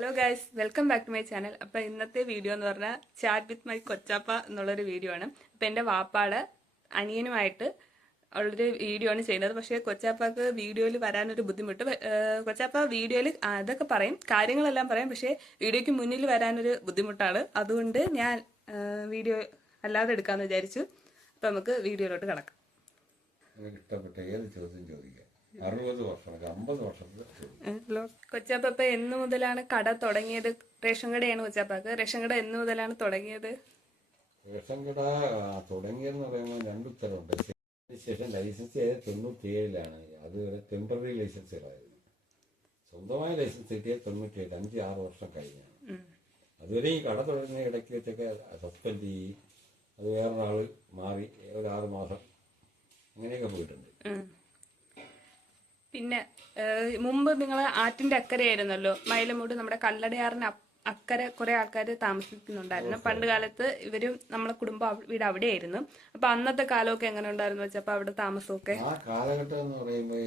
Hello guys, welcome back to my channel. അപ്പം ഇന്നത്തെ video എന്ന് പറഞ്ഞാൽ ചാറ്റ് വിത്ത് മൈ കൊച്ചാപ്പ എന്നുള്ളൊരു വീഡിയോ ആണ്. അപ്പം എൻ്റെ വാപ്പാടെ അനിയനുമായിട്ട് ഉള്ളൊരു വീഡിയോ ആണ് ചെയ്യുന്നത്. പക്ഷേ കൊച്ചാപ്പാക്ക് വീഡിയോയിൽ വരാനൊരു ബുദ്ധിമുട്ട്. കൊച്ചാപ്പ വീഡിയോയിൽ അതൊക്കെ പറയും, കാര്യങ്ങളെല്ലാം പറയും, പക്ഷേ വീഡിയോയ്ക്ക് മുന്നിൽ വരാനൊരു ബുദ്ധിമുട്ടാണ്. അതുകൊണ്ട് ഞാൻ വീഡിയോ അല്ലാതെ എടുക്കാമെന്ന് വിചാരിച്ചു. അപ്പം നമുക്ക് വീഡിയോയിലോട്ട് കിടക്കാം. ഇഷ്ടപ്പെട്ട ഏത് ചോദ്യം ചോദിക്കാം. 60 വർഷം 50 വർഷത്തിൽ കൊച്ചാപ്പ എന്ന് മുതലാണ് കട തുടങ്ങിയത്? റേഷൻ കടയാണ് കൊച്ചാപ്പാക്ക്. റേഷൻ കട എന്ന് മുതലാണ് തുടങ്ങിയത്? റേഷൻ കട തുടങ്ങിയെന്ന് പറയുമ്പോൾ രണ്ടുത്തരമുണ്ട്. ശേഷം ലൈസൻസ് ചെയ്ത് 97-ലാണ്. അത് ടെമ്പററി ലൈസൻസുകളായിരുന്നു. സ്വന്തമായ ലൈസൻസ് കിട്ടിയത് 97, 5-6 വർഷം കഴിഞ്ഞാണ്. അതുവരെ ഈ കട തുടങ്ങുന്ന ഇടയ്ക്ക് വെച്ചൊക്കെ സസ്പെൻഡ് ചെയ്യും. അത് വേറൊരാൾ മാറി ഒരു 6 മാസം അങ്ങനെയൊക്കെ പോയിട്ടുണ്ട്. പിന്നെ മുമ്പ് നിങ്ങൾ ആറ്റിന്റെ അക്കരയായിരുന്നല്ലോ, മൈലമൂട്. നമ്മുടെ കല്ലടയാറിന് അക്കരെ കുറെ ആൾക്കാർ താമസിക്കുന്നുണ്ടായിരുന്നു പണ്ട് കാലത്ത്. ഇവരും നമ്മളെ കുടുംബ വീട് അവിടെയായിരുന്നു. അപ്പൊ അന്നത്തെ കാലമൊക്കെ എങ്ങനെ ഉണ്ടായിരുന്നു വെച്ചപ്പോ അവിടെ താമസമൊക്കെ? ആ കാലഘട്ടം എന്ന് പറയുമ്പോൾ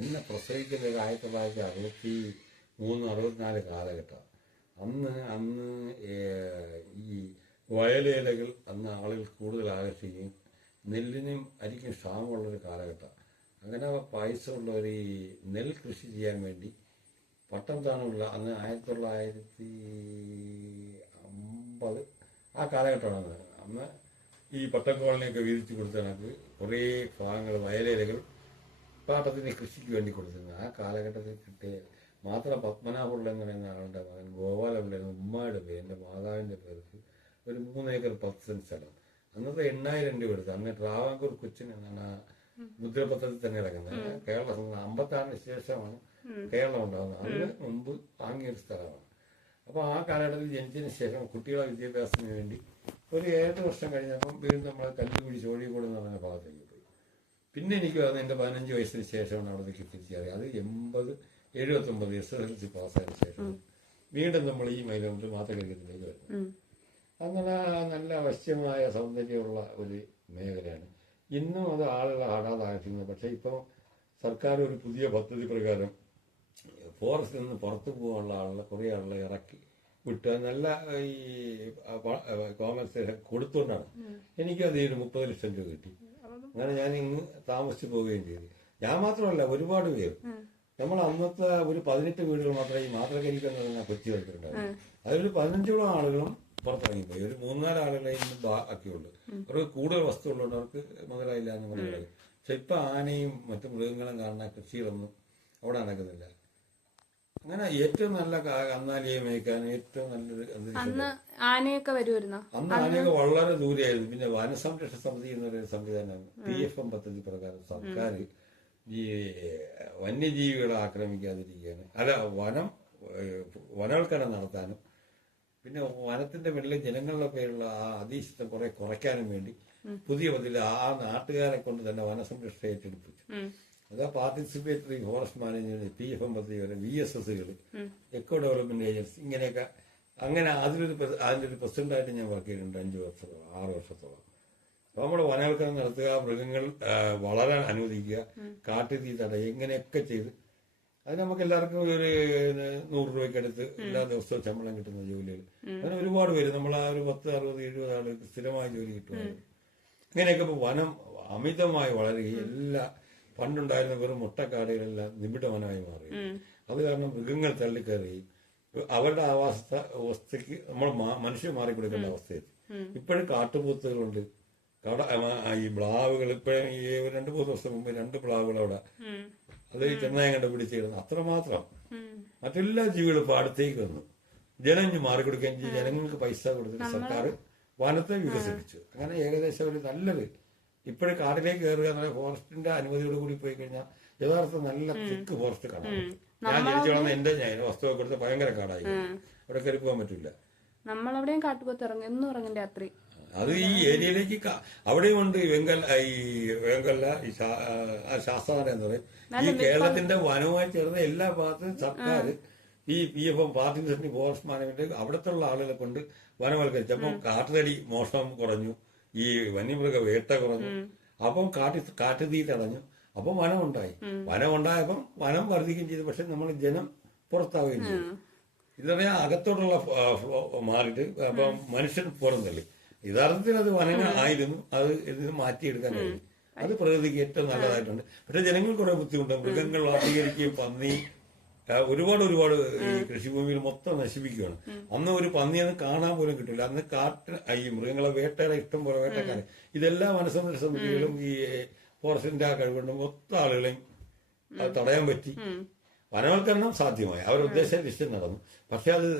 എന്നെ പ്രസവിക്കുന്ന 1963-64 കാലഘട്ടം. അന്ന് ഈ വയലേലകൾ അന്ന് ആളുകൾ കൂടുതൽ ആകർഷിക്കുകയും നെല്ലിനും അരിക്കും ക്ഷാമമുള്ളൊരു കാലഘട്ടം. അങ്ങനെ പൈസ ഉള്ളവർ ഈ നെൽ കൃഷി ചെയ്യാൻ വേണ്ടി പട്ടം താണുള്ള അന്ന് 1950 ആ കാലഘട്ടമാണ്. അന്ന് ഈ പട്ടം കോളനിയൊക്കെ വീതിച്ചു കൊടുത്ത കണക്ക് കുറേ ഭാഗങ്ങൾ വയലേലകൾ പാട്ടത്തിന് കൃഷിക്ക് വേണ്ടി കൊടുത്തിരുന്നു. ആ കാലഘട്ടത്തിൽ കിട്ടിയ മാത്രം പത്മനാഭപിള്ള എന്ന് പറയുന്ന ആളുടെ മകൻ ഗോപാലപിള്ള എന്ന ഉമ്മയുടെ പേര്, എൻ്റെ മാതാവിൻ്റെ പേർക്ക് ഒരു 3 ഏക്കർ 10 സെന്റ് സ്ഥലം അന്നത്തെ 8000 രൂപ എടുത്തു. അന്ന് ട്രാവാങ്കൂർ കൊച്ചിൻ എന്നാണ് മുദ്രപത്രത്തിൽ തന്നെ കിടക്കുന്നത്. കേരള 56-ന് ശേഷമാണ് കേരളം ഉണ്ടാകുന്നത്. അതിന് മുമ്പ് വാങ്ങിയൊരു സ്ഥലമാണ്. അപ്പോൾ ആ കാലഘട്ടത്തിൽ ജനിച്ചതിന് ശേഷം കുട്ടികളെ വിദ്യാഭ്യാസത്തിന് വേണ്ടി ഒരു 7 വർഷം കഴിഞ്ഞപ്പം വീണ്ടും നമ്മൾ കല്ലുകുഴി ചോഴിക്കോട് എന്ന് പറഞ്ഞ ഭാഗത്തേക്ക് പോയി. പിന്നെ എനിക്ക് വന്ന് എൻ്റെ 15 വയസ്സിന് ശേഷമാണ് അവിടേക്ക് തിരിച്ചറിയുക. അത് 79 SSLC പാസ്സായതിനു ശേഷം വീണ്ടും നമ്മൾ ഈ മൈലൂരിൽ മാത്തകരിക്കത്തിലേക്ക് വരുന്നു. അങ്ങനെ നല്ല അവശ്യമായ സൗന്ദര്യമുള്ള ഒരു മേഖലയാണ്. ഇന്നും അത് ആളുകൾ ആടാതാക്കുന്നത്. പക്ഷേ ഇപ്പോൾ സർക്കാർ ഒരു പുതിയ പദ്ധതി പ്രകാരം ഫോറസ്റ്റിൽ നിന്ന് പുറത്തു പോകാനുള്ള ആളുകളെ കുറേ ആളുകളെ ഇറക്കി വിട്ട് നല്ല ഈ കോമ്പൻസേഷൻ കൊടുത്തുകൊണ്ടാണ് എനിക്കത് ഒരു 30 ലക്ഷം രൂപ കിട്ടി. അങ്ങനെ ഞാൻ ഇങ്ങ് താമസിച്ചു പോവുകയും ചെയ്തു. ഞാൻ മാത്രമല്ല, ഒരുപാട് പേര്. നമ്മൾ അന്നത്തെ ഒരു 18 വീടുകൾ മാത്രമേ ഈ മാത്രകരിക്കുന്ന കൊച്ചി വെച്ചിട്ടുണ്ടായിരുന്നു. അതിലൊരു 15ഓളം ആളുകളും പുറത്തിറങ്ങിപ്പോയി. ഒരു 3-4 ആളുകളെ ഇന്നും ബാക്കിയുള്ളൂ. അവർക്ക് കൂടുതൽ വസ്തു ഉള്ളതുകൊണ്ട് അവർക്ക് മുതലായില്ല എന്ന് പറയുന്നത്. പക്ഷെ ഇപ്പൊ ആനയും മറ്റു മൃഗങ്ങളും കാണുന്ന കൃഷികളൊന്നും അവിടെ നടക്കുന്നില്ല. അങ്ങനെ ഏറ്റവും നല്ല കന്നാലിയെ മേയ്ക്കാൻ ഏറ്റവും നല്ലൊരു ആനയൊക്കെ വരുമായിരുന്നു. അന്ന് ആനയൊക്കെ വളരെ ദൂരെയായിരുന്നു. പിന്നെ വനസംരക്ഷണ സമിതി എന്നൊരു സംവിധാനമാണ്. PFM പദ്ധതി പ്രകാരം സർക്കാർ ഈ വന്യജീവികളെ ആക്രമിക്കാതിരിക്കാനും വനവൽക്കരണം നടത്താനും പിന്നെ വനത്തിന്റെ വെള്ളിൽ ജനങ്ങളുടെ പേരുള്ള ആ അധീശത്തെ കുറെ കുറയ്ക്കാനും വേണ്ടി പുതിയ പദ്ധതി ആ നാട്ടുകാരെ കൊണ്ട് തന്നെ വനസംരക്ഷണ ഏറ്റെടുപ്പിച്ചു. അതാ പാർട്ടിസിപ്പേറ്ററി ഫോറസ്റ്റ് മാനേജ്മെന്റ്, PFM പദ്ധതി വരെ, VSSകൾ, എക്കോ ഡെവലപ്മെന്റ് ഏജൻസി, ഇങ്ങനെയൊക്കെ. അങ്ങനെ അതിന്റെ ഒരു പ്രസിഡന്റായിട്ട് ഞാൻ വർക്ക് ചെയ്തിട്ടുണ്ട് 6 വർഷത്തോളം. അപ്പൊ നമ്മൾ വനവൽക്കരണം നടത്തുക, മൃഗങ്ങൾ വളരാൻ അനുവദിക്കുക, കാട്ടുതീ തടയുക, ഇങ്ങനെയൊക്കെ ചെയ്ത് അത് നമുക്ക് എല്ലാവർക്കും ഒരു 100 രൂപയ്ക്കടുത്ത് എല്ലാ ദിവസവും ശമ്പളം കിട്ടുന്ന ജോലികൾ. അങ്ങനെ ഒരുപാട് പേര് നമ്മൾ ആ ഒരു 10, 60, 70 ആളുകൾക്ക് സ്ഥിരമായ ജോലി കിട്ടുമായിരുന്നു. ഇങ്ങനെയൊക്കെ ഇപ്പോൾ വനം അമിതമായി വളരുകയും എല്ലാ പണ്ടുണ്ടായിരുന്ന വെറും മുട്ടക്കാടുകളെല്ലാം നിബിഡ വനമായി മാറി. അത് കാരണം മൃഗങ്ങൾ തള്ളിക്കയറുകയും അവരുടെ അവസ്ഥയ്ക്ക് നമ്മൾ മനുഷ്യർ മാറിക്കൊടുക്കേണ്ട അവസ്ഥയെത്തി. ഇപ്പോഴും കാട്ടുപോത്തുകളുണ്ട്, ഈ ബ്ലാവുകൾ. ഇപ്പോഴും ഈ 2-3 ദിവസം മുമ്പ് 2 പ്ലാവുകൾ അവിടെ അത് ചെന്നായി കണ്ടുപിടിച്ചിരുന്നു. അത്രമാത്രം മറ്റെല്ലാ ജീവികളും ഇപ്പൊ അടുത്തേക്ക് വന്നു. ജനം മാറിക്കൊടുക്കുകയും ചെയ്യും. ജനങ്ങൾക്ക് പൈസ കൊടുത്തിട്ട് സർക്കാർ വനത്തെ വികസിപ്പിച്ചു. അങ്ങനെ ഏകദേശം ഒരു നല്ലത് ഇപ്പോഴും കാട്ടിലേക്ക് കയറുക എന്നുള്ള ഫോറസ്റ്റിന്റെ അനുമതിയോട് കൂടി പോയി കഴിഞ്ഞാൽ യഥാർത്ഥം നല്ല തിക്ക് ഫോറസ്റ്റ് കാണാൻ പറ്റും. ഞാൻ ജനിച്ചു വളർന്ന എന്റെ വസ്തുവൊക്കെ കൊടുത്ത് ഭയങ്കര കാടായി, അവിടെ കയറി പോകാൻ പറ്റില്ല. നമ്മളവിടെയും കാട്ടുപോത്ത് എന്നും ഇറങ്ങും രാത്രി. അത് ഈ ഏരിയയിലേക്ക് അവിടെയും ഉണ്ട്. വെങ്കല്ല ഈ ശാസ്താന എന്ന് പറയും. ഈ കേരളത്തിന്റെ വനവുമായി ചേർന്ന എല്ലാ ഭാഗത്തും സർക്കാർ ഈ PFM പാർട്ടി ഫോറസ്റ്റ് മാനേജ്മെന്റ് അവിടത്തെ ആളുകളെ കൊണ്ട് വനവൽക്കരിച്ചു. അപ്പം കാട്ടുതടി മോഷണം കുറഞ്ഞു, ഈ വന്യമൃഗ വേട്ട കുറഞ്ഞു, അപ്പം കാട്ടുതീ തടഞ്ഞു. അപ്പം വനം ഉണ്ടായി. വനം ഉണ്ടായപ്പം വനം വർദ്ധിക്കുകയും ചെയ്തു. പക്ഷെ നമ്മൾ ജനം പുറത്താവുകയും ചെയ്തു. ഇതേ അകത്തോട്ടുള്ള ഫ്ലോ മാറിയിട്ട് അപ്പൊ മനുഷ്യൻ പുറം തള്ളി. യഥാർത്ഥത്തിൽ അത് വനങ്ങൾ ആയിരുന്നു, അത് ഇതിന് മാറ്റിയെടുക്കാൻ കഴിയും. അത് പ്രകൃതിക്ക് ഏറ്റവും നല്ലതായിട്ടുണ്ട്. പക്ഷെ ജനങ്ങൾക്ക് കുറെ ബുദ്ധിമുട്ട്. മൃഗങ്ങൾ അധികരിക്കുകയും പന്നി ഒരുപാട് ഈ കൃഷിഭൂമിയിൽ മൊത്തം നശിപ്പിക്കുകയാണ്. അന്ന് ഒരു പന്നിയൊന്നും കാണാൻ പോലും കിട്ടില്ല. അന്ന് ഈ മൃഗങ്ങളെ വേട്ടയുടെ ഇഷ്ടം പോലെ വേട്ടക്കാരെ ഇതെല്ലാം വനസംരക്ഷണ സമിതികളും ഈ ഫോറസ്റ്റിന്റെ ആ കഴിവുകൊണ്ട് മൊത്തം ആളുകളെയും തടയാൻ പറ്റി. വനവൽക്കരണം സാധ്യമായി, അവരുദ്ദേശിച്ച ലക്ഷ്യം നടന്നു. പക്ഷെ അത്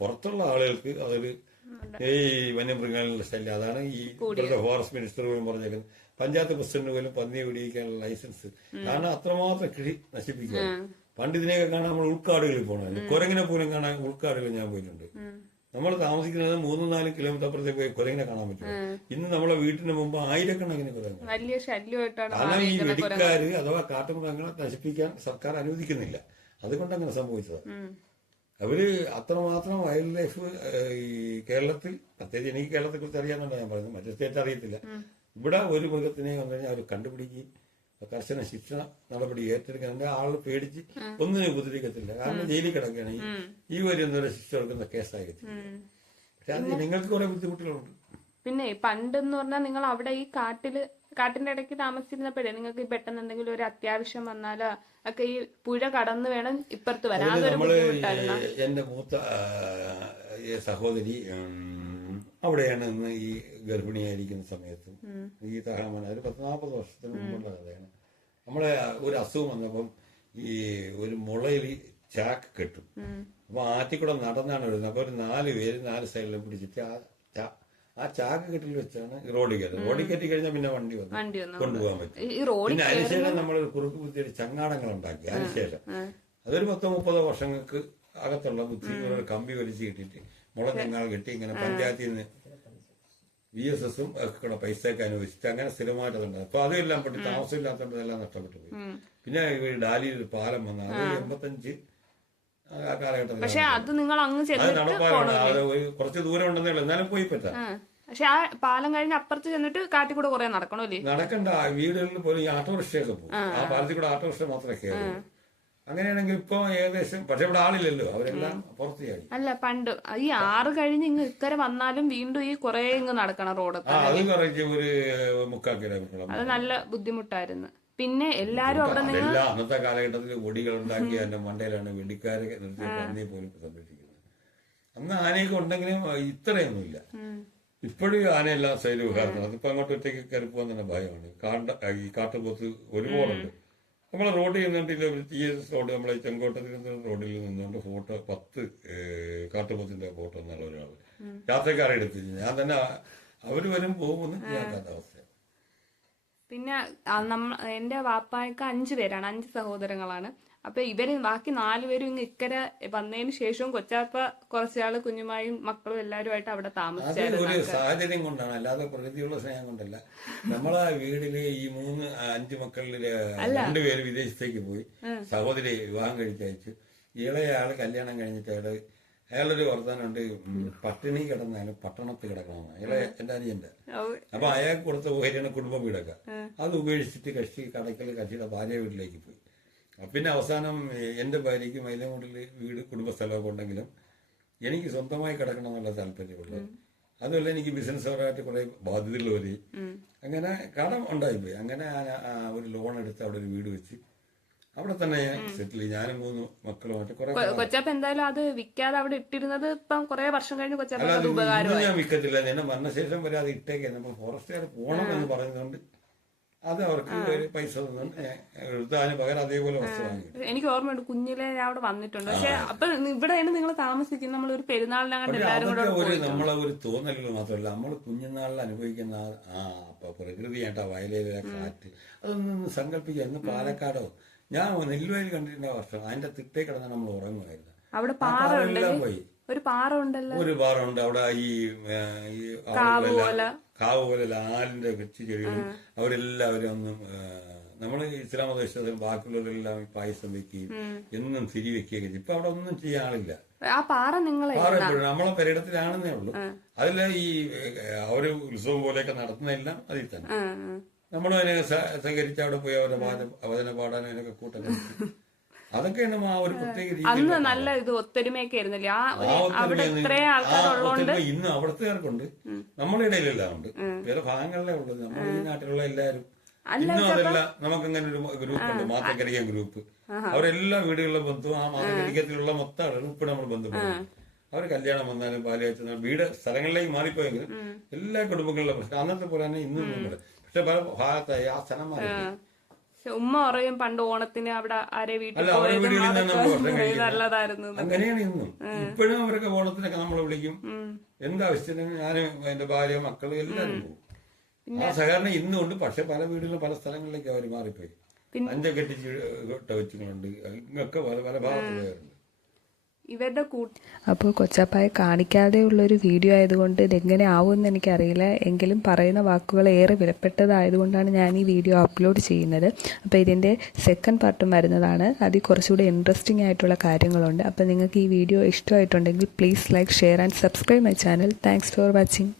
പുറത്തുള്ള ആളുകൾക്ക് അതൊരു ഈ വന്യമൃഗങ്ങളുടെ ശല്യം. അതാണ് ഈ ഇപ്പോഴത്തെ ഫോറസ്റ്റ് മിനിസ്റ്റർ പോലും പറഞ്ഞേക്കുന്നത്, പഞ്ചായത്ത് പ്രസിഡന്റ് പോലും പന്നിയെ വെടിയിക്കാനുള്ള ലൈസൻസ്. കാരണം അത്രമാത്രം കൃഷി നശിപ്പിക്കുക. പണ്ട് ഇതിനെയൊക്കെ കാണാൻ നമ്മൾ ഉൾക്കാടുകളിൽ പോകണമായിരുന്നു. കുരങ്ങിനെ പോലും കാണാൻ ഉൾക്കാടുകളിൽ ഞാൻ പോയിട്ടുണ്ട്. നമ്മൾ താമസിക്കുന്നത് 3-4 കിലോമീറ്റർ അപ്പുറത്തേക്ക് പോയി കുരങ്ങിനെ കാണാൻ പറ്റും. ഇന്ന് നമ്മളെ വീട്ടിന് മുമ്പ് ആയിരക്കണക്കിന് കുരങ്ങ്. കാരണം ഈ വെടിക്കാര് അഥവാ കാട്ടുമൃഗങ്ങളെ നശിപ്പിക്കാൻ സർക്കാർ അനുവദിക്കുന്നില്ല. അതുകൊണ്ട് അങ്ങനെ സംഭവിച്ചത്. അവര് അത്രമാത്രം വൈൽഡ് ലൈഫ് ഈ കേരളത്തിൽ, പ്രത്യേകിച്ച് എനിക്ക് കേരളത്തെ കുറിച്ച് അറിയാമെന്നാണ് ഞാൻ പറയുന്നത്, മറ്റു സ്റ്റേറ്റ് അറിയത്തില്ല. ഇവിടെ ഒരു മൃഗത്തിനെ വന്നു കഴിഞ്ഞാൽ അവർ കണ്ടുപിടിക്കുകയും കർശന ശിക്ഷ നടപടി ഏറ്റെടുക്കാൻ ആൾ പേടിച്ച് ഒന്നിനെ ഉപദ്രവിക്കത്തില്ല. കാരണം ജയിലിൽ കിടക്കുകയാണ് ഈ വരി എന്തോരം ശിക്ഷ കൊടുക്കുന്ന കേസായി. പക്ഷെ അത് നിങ്ങൾക്ക് കുറെ ബുദ്ധിമുട്ടുകളുണ്ട്. പിന്നെ പണ്ടെന്ന് പറഞ്ഞാൽ നിങ്ങൾ അവിടെ ഈ കാട്ടിന്റെ ഇടയ്ക്ക് താമസിച്ചിരുന്നപ്പോഴേ നിങ്ങൾക്ക് പെട്ടെന്ന് എന്തെങ്കിലും ഒരു അത്യാവശ്യം വന്നാലോ ഒക്കെ ഈ പുഴ കടന്നു വേണം ഇപ്പുറത്ത് വരാൻ. അതൊരു ബുദ്ധിമുട്ടായിരുന്നു. എന്റെ മൂത്ത സഹോദരി അവിടെയാണ് ഇന്ന് ഈ ഗർഭിണിയായിരിക്കുന്ന സമയത്ത് ഈ തഹാമന ഒരു 10-40 വർഷത്തിന് മുമ്പുള്ള കഥയാണ്. നമ്മളെ ഒരു അസുഖം വന്നപ്പം ഈ ഒരു മുളയിൽ ചാക്ക് കെട്ടും. അപ്പൊ ആറ്റിക്കൂടെ നടന്നാണ് വരുന്നത്. അപ്പൊ ഒരു 4 പേര് 4 സൈഡിലും പിടിച്ചിട്ട് ആ ചാക്ക് കെട്ടിൽ വെച്ചാണ് റോഡിൽ കയറുന്നത്. റോഡിൽ കയറ്റി കഴിഞ്ഞാൽ പിന്നെ വണ്ടി വന്ന് കൊണ്ടുപോകാൻ പറ്റും. പിന്നെ അതിനുശേഷം നമ്മൾ കുറുക്ക് ബുദ്ധിയുടെ ചങ്ങാടങ്ങൾ ഉണ്ടാക്കി. അതിനുശേഷം അതൊരു 10-30 വർഷങ്ങൾക്ക് അകത്തുള്ള ബുദ്ധി കമ്പി വലിച്ചു കിട്ടിയിട്ട് മുളഞ്ഞങ്ങാൾ കെട്ടി ഇങ്ങനെ പഞ്ചായത്തിൽ നിന്ന് VSSും ഒക്കെ കൂടെ പൈസയൊക്കെ അനുവദിച്ചിട്ട് അങ്ങനെ സ്ഥിരമായിട്ട് അതുണ്ട്. അപ്പൊ അതെല്ലാം പെട്ട് താമസമില്ലാത്തതുകൊണ്ട് ഇതെല്ലാം നഷ്ടപ്പെട്ടു പോയി. പിന്നെ ഡാലിയിൽ ഒരു പാലം വന്ന അത് 85 ആ കാലഘട്ടത്തിൽ നടപ്പാലാണ്. അത് കുറച്ച് ദൂരം ഉണ്ടെന്നേ ഉള്ളൂ, എന്നാലും പോയി പറ്റാം. പക്ഷെ ആ പാലം കഴിഞ്ഞ് അപ്പുറത്ത് ചെന്നിട്ട് കാട്ടിക്കൂടെ കുറെ നടക്കണല്ലേ? നടക്കണ്ട, വീടുകളിൽ പോലും ഈ ആട്ടോറിക്ഷയൊക്കെ പോകും. ആ പാലത്തിൽ കൂടെ ആട്ടോറിക്ഷ മാത്രമേ കയറുള്ളൂ. അങ്ങനെയാണെങ്കിൽ ഇപ്പൊ ഏകദേശം, പക്ഷെ ഇവിടെ ആളില്ലല്ലോ, അവരെല്ലാം പുറത്ത് ചാടി. അല്ല പണ്ട് ഈ 6 കഴിഞ്ഞ് ഇങ്ങ് ഇക്കരെ വന്നാലും വീണ്ടും ഈ കുറെ ഇങ്ങ് നടക്കണം റോഡ്. അത് കുറച്ച് ഒരു 3/4 കിലോമീറ്റർ. അത് നല്ല ബുദ്ധിമുട്ടായിരുന്നു. പിന്നെ എല്ലാരും അവിടെ അന്നത്തെ കാലഘട്ടത്തിൽ ഒടികൾ ഉണ്ടാക്കി എന്റെ മണ്ടയിലാണ് വെടിക്കാരെ നിർത്തി പോലും സംരക്ഷിക്കുന്നത്. അന്ന് ആനയൊക്കെ ഉണ്ടെങ്കിലും ഇത്രയൊന്നുമില്ല. ഇപ്പോഴും ആനയെല്ലാം സൈഡ് കാരണം അതിപ്പോ അങ്ങോട്ട് ഒറ്റയ്ക്ക് കയറി പോകാൻ തന്നെ ഭയമാണ്. ഈ കാട്ടുപോത്ത് ഒരുപാടുണ്ട്. നമ്മളെ റോഡിൽ നിന്നിട്ട് TS റോഡ്, നമ്മളെ ചെങ്കോട്ടത്തിൽ റോഡിൽ നിന്നുകൊണ്ട് 10 കാട്ടുപോത്തിന്റെ ഫോട്ടോ എന്നുള്ള ഒരാൾ യാത്രക്കാരെ എടുത്തില്ല. ഞാൻ തന്നെ അവര് വരും പോകുമെന്ന് കേൾക്കാത്ത അവസ്ഥ. പിന്നെ എന്റെ വാപ്പായ്ക്ക് 5 പേരാണ്, 5 സഹോദരങ്ങളാണ്. അപ്പൊ ഇവര് ബാക്കി 4 പേരും ഇങ്ങ് ഇക്കരെ വന്നതിന് ശേഷവും കൊച്ചാപ്പ കുറച്ചാള് കുഞ്ഞുമായും മക്കളും എല്ലാരുമായിട്ട് അവിടെ താമസിച്ചായിരുന്നു. ഒരു സാഹചര്യം കൊണ്ടാണ്, അല്ലാതെ പ്രകൃതിയുള്ള സ്നേഹം കൊണ്ടല്ല. നമ്മളെ വീട്ടില് ഈ 5 മക്കളില് 2 പേര് വിദേശത്തേക്ക് പോയി, സഹോദരി വിവാഹം കഴിച്ചയച്ചു. ഇളയ ആള് കല്യാണം കഴിഞ്ഞിട്ട് അയാളൊരു വർത്താനുണ്ട്, പട്ടിണി കിടന്നാലും പട്ടണത്തിൽ കിടക്കണമെന്ന്. എന്റെ അനിയന്റെ. അപ്പൊ അയാൾക്ക് കൊടുത്ത ഓഹരിയാണ് കുടുംബം വീടൊക്കെ. അത് ഉപേക്ഷിച്ചിട്ട് കക്ഷിയുടെ ഭാര്യ വീട്ടിലേക്ക് പോയി. പിന്നെ അവസാനം എന്റെ ഭാര്യയ്ക്ക് മൈലമൂട്ടില് വീട് കുടുംബസ്ഥലമൊക്കെ ഉണ്ടെങ്കിലും എനിക്ക് സ്വന്തമായി കിടക്കണം എന്നുള്ള താല്പര്യമുള്ളത്. അതുമല്ല എനിക്ക് ബിസിനസ്സുകാരായിട്ട് കുറെ ബാധ്യതയുള്ളവര് അങ്ങനെ കടം ഉണ്ടായിപ്പോയി. അങ്ങനെ ഒരു ലോൺ എടുത്ത് അവിടെ ഒരു വീട് വെച്ച് അവിടെ തന്നെ സെറ്റിൽ ചെയ്യും. ഞാനും 3 മക്കളുമായിട്ട് കുറെ. കൊച്ചാപ്പ എന്തായാലും അത് വിൽക്കാതെ അവിടെ ഇട്ടിരുന്നത് ഇപ്പം കുറെ വർഷം കഴിഞ്ഞ് കൊച്ചാപ്പ ഞാൻ വിൽക്കത്തില്ല. എന്നെ മരണശേഷം വരെ അത് ഇട്ടേക്ക് നമ്മൾ ഫോറസ്റ്റുകാർ പോകണം എന്ന് പറയുന്നതുകൊണ്ട് അത് അവർക്ക് പൈസ എടുത്തതിന് പകരം അതേപോലെ വസ്തു വാങ്ങി. എനിക്ക് ഓർമ്മയുണ്ട്, കുഞ്ഞിലെ ഞാൻ അവിടെ വന്നിട്ടുണ്ട്. പക്ഷെ അപ്പൊ ഇവിടെയാണ് നിങ്ങൾ താമസിക്കുന്നത്. നമ്മൾ ഒരു പെരുന്നാളിനങ്ങനെ നമ്മളെ ഒരു തോന്നലുകൾ മാത്രമല്ല, നമ്മൾ കുഞ്ഞുനാളിൽ അനുഭവിക്കുന്ന പ്രകൃതിയായിട്ട് ആ വയലിലെ കാറ്റ് അതൊന്നും സങ്കല്പിക്കുക. ഇന്ന് പാലക്കാടോ ഞാൻ നെല്ലുവയൽ കണ്ടിരുന്ന വർഷം അതിന്റെ തിട്ടേ കിടന്ന് നമ്മൾ ഉറങ്ങുമായിരുന്നു. അവിടെ പോയി ഒരു പാറ ഉണ്ട് അവിടെ. ഈ കാവ് പോലെ ആലിന്റെ വെച്ച് ചെടികളും അവരെല്ലാവരും ഒന്നും നമ്മൾ ഇസ്ലാം മതവിശ്വാസം ബാക്കിയുള്ളവരെല്ലാം പായസം വെക്കുകയും എന്നും തിരി വെക്കുകയൊക്കെ ചെയ്യും. ഇപ്പൊ അവിടെ ഒന്നും ചെയ്യാൻ ആളില്ല. പാറ നമ്മളെ പര്യടത്തിലാണെന്നേ ഉള്ളൂ. അതിൽ ഈ അവര് ഉത്സവം പോലെയൊക്കെ നടത്തുന്നതെല്ലാം അതിൽ തന്നെ. നമ്മളും അതിനെ സഹകരിച്ച് അവിടെ പോയി അവരുടെ അവതന പാടാനും അതിനൊക്കെ കൂട്ടം അതൊക്കെയാണ് ആ ഒരു പ്രത്യേക രീതി. അന്ന് നല്ല ഇത് ഒത്തൊരുമയൊക്കെ ആയിരുന്നല്ലേ അവിടെ ഇത്രയും ആൾക്കാരുള്ളതുകൊണ്ട്. ഇന്ന് അവിടത്തുകാർക്കുണ്ട്, നമ്മുടെ ഇടയിലെല്ലാം ഉണ്ട്, വേറെ ഭാഗങ്ങളിലേ ഉള്ളത്. നമ്മുടെ ഈ നാട്ടിലുള്ള എല്ലാവരും ഇന്നും അതല്ല. നമുക്കിങ്ങനെ ഒരു ഗ്രൂപ്പ് ഉണ്ട്, മാത്തക്കരിക്ക ഗ്രൂപ്പ്. അവരെല്ലാ വീടുകളിലെ ബന്ധുവും ആ മാത്തക്കരിക്കത്തിലുള്ള മൊത്തം ആളുകളും ഇപ്പൊ നമ്മൾ ബന്ധപ്പെടും. അവർ കല്യാണം വന്നാലും പാലുകാഴ്ച വീട് സ്ഥലങ്ങളിലേക്ക് മാറിപ്പോയെങ്കിലും എല്ലാ കുടുംബങ്ങളിലെ പ്രശ്നം അന്നത്തെ പോലെ തന്നെ ഇന്നും ഉണ്ട്. പക്ഷെ പല ഭാഗത്തായി ആ സ്ഥലം മാറി. ഉമ്മ പറയും പണ്ട് ഓണത്തിന് അവിടെ ആരെ വീട്ടിൽ നല്ലതായിരുന്നു. അങ്ങനെയാണ് ഇന്നും. ഇപ്പോഴും അവരൊക്കെ ഓണത്തിനൊക്കെ നമ്മളെ വിളിക്കും. എന്താവശ്യത്തിന് ഞാനും എന്റെ ഭാര്യ മക്കളും എല്ലാവരും പോകും. ആ സഹകരണം ഇന്നും ഉണ്ട്. പക്ഷെ പല വീടുകളിലും പല സ്ഥലങ്ങളിലേക്ക് അവർ മാറിപ്പോയി. അഞ്ച കെട്ടിച്ച് വെച്ചുകളുണ്ട്. ഇങ്ങൊക്കെ പല പല ഭാഗത്ത് പോയാറുണ്ട് ഇവരുടെ അപ്പോൾ കൊച്ചാപ്പായെ കാണിക്കാതെ ഉള്ളൊരു വീഡിയോ ആയതുകൊണ്ട് ഇതെങ്ങനെ ആവുമെന്ന് എനിക്കറിയില്ല. എങ്കിലും പറയുന്ന വാക്കുകൾ ഏറെ വിലപ്പെട്ടതായതുകൊണ്ടാണ് ഞാൻ ഈ വീഡിയോ അപ്ലോഡ് ചെയ്യുന്നത്. അപ്പോൾ ഇതിൻ്റെ സെക്കൻഡ് പാർട്ടും വരുന്നതാണ്. അതിൽ കുറച്ചുകൂടി ഇൻട്രസ്റ്റിംഗ് ആയിട്ടുള്ള കാര്യങ്ങളുണ്ട്. അപ്പോൾ നിങ്ങൾക്ക് ഈ വീഡിയോ ഇഷ്ടമായിട്ടുണ്ടെങ്കിൽ please like, share and subscribe my channel. Thanks for watching.